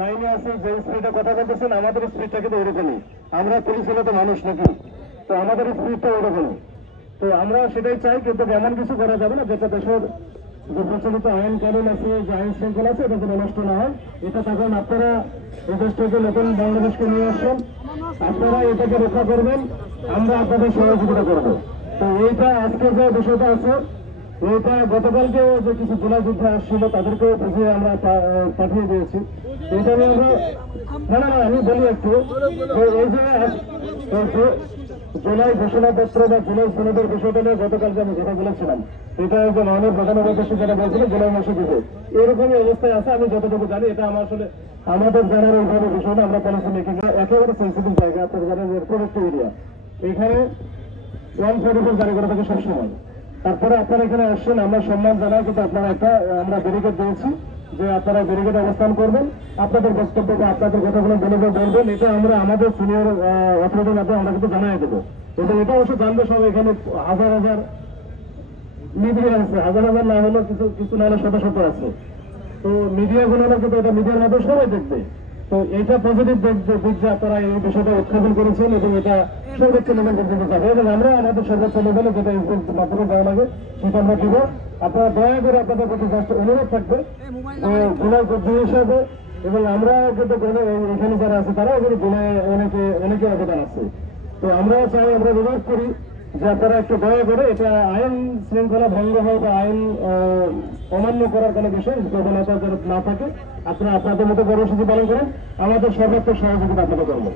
লাইনে আছে যে স্পিডে কথা বলতেছেন আমাদের স্পিডটা কিন্তু ওরকমই। আমরা পুলিশ হলে তো মানুষ নাকি, তো আমাদের স্পিডটা ওরকমই। তো আমরা সেটাই চাই, কিন্তু এমন কিছু করা যাবে না যেটা দেশের যে প্রচলিত আইন কানুন আছে, যে আইন শৃঙ্খলা আছে, এটা যেন নষ্ট না হয়। এটা তখন আপনারা এই দেশটাকে নতুন বাংলাদেশকে নিয়ে আসছেন, আপনারা এটাকে রক্ষা করবেন, আমরা আপনাদের সহযোগিতা করবো। তো এইটা আজকে যে বিষয়টা আছে, এইটা গতকালকে যে কিছু জেলা যুদ্ধে আসছিল তাদেরকেও বুঝিয়ে আমরা পাঠিয়ে দিয়েছি। এটা নিয়ে আমরা না আমি বলি একটু, এই যে জুলাই ঘোষণাপত্র বা জুলাই সনদের বিষয়টা নিয়ে গতকাল যে আমি কথা বলেছিলাম, এটা যে মাননীয় প্রধান উপদেষ্টা যেটা বলছিল জুলাই মাসে দিবে, এরকমই অবস্থায় আছে। আমি যতটুকু জানি, এটা আমার আসলে আমাদের জানার ওইভাবে বিষয়টা আমরা পলিসি মেকিং একেবারে সেন্সিটিভ জায়গা, আপনার জানেন প্রোডাক্টিভ এরিয়া, এখানে 144 জারি করে থাকে সবসময়। তারপরে আপনারা এখানে আসছেন, আমরা সম্মান জানাই, কিন্তু আপনারা একটা আমরা ব্যারিকেড দিয়েছি যে আপনারা ব্যারিকেডে অবস্থান করবেন, আপনাদের বক্তব্য বা আপনাদের কথাগুলো বলবেন। এটা আমরা আমাদের সিনিয়র অথরিটির মাধ্যমে আমরা কিন্তু জানাই দেবো। এবং এটা অবশ্য জানবে সব, এখানে হাজার হাজার মিডিয়া আছে, হাজার হাজার না হলেও কিছু কিছু না হলে শত শত আছে। তো মিডিয়াগুলো কিন্তু এটা মিডিয়ার মাধ্যমে সবাই দেখবে। তো এটা পজিটিভ দিক যে আপনারা এই বিষয়টা উত্থাপন করেছেন, এবং এটা সর্বোচ্চ লেভেল পর্যন্ত যাবে, এবং আমরা আমাদের সর্বোচ্চ লেভেলে যেটা মাধ্যমে দেওয়া লাগে সেটা আমরা দিব। আপনারা দয়া করে আপনাদের প্রতি জাস্ট অনুরোধ থাকবে গুণের যোদ্ধা হিসাবে, এবং আমরা কিন্তু এখানে যারা আছে তারাও কিন্তু গুণে অনেকে অবদান আছে। তো আমরা চাই, আমরা রিমার্ক করি যে আপনারা একটু দয়া করে, এটা আইন শৃঙ্খলা ভঙ্গ হয় বা আইন অমান্য করার কোনো বিষয় প্রবণতা না থাকে, আপনারা আপনাদের মতো কর্মসূচি পালন করেন, আমাদের সর্বাত্মক সহযোগিতা আপনাদের করবো।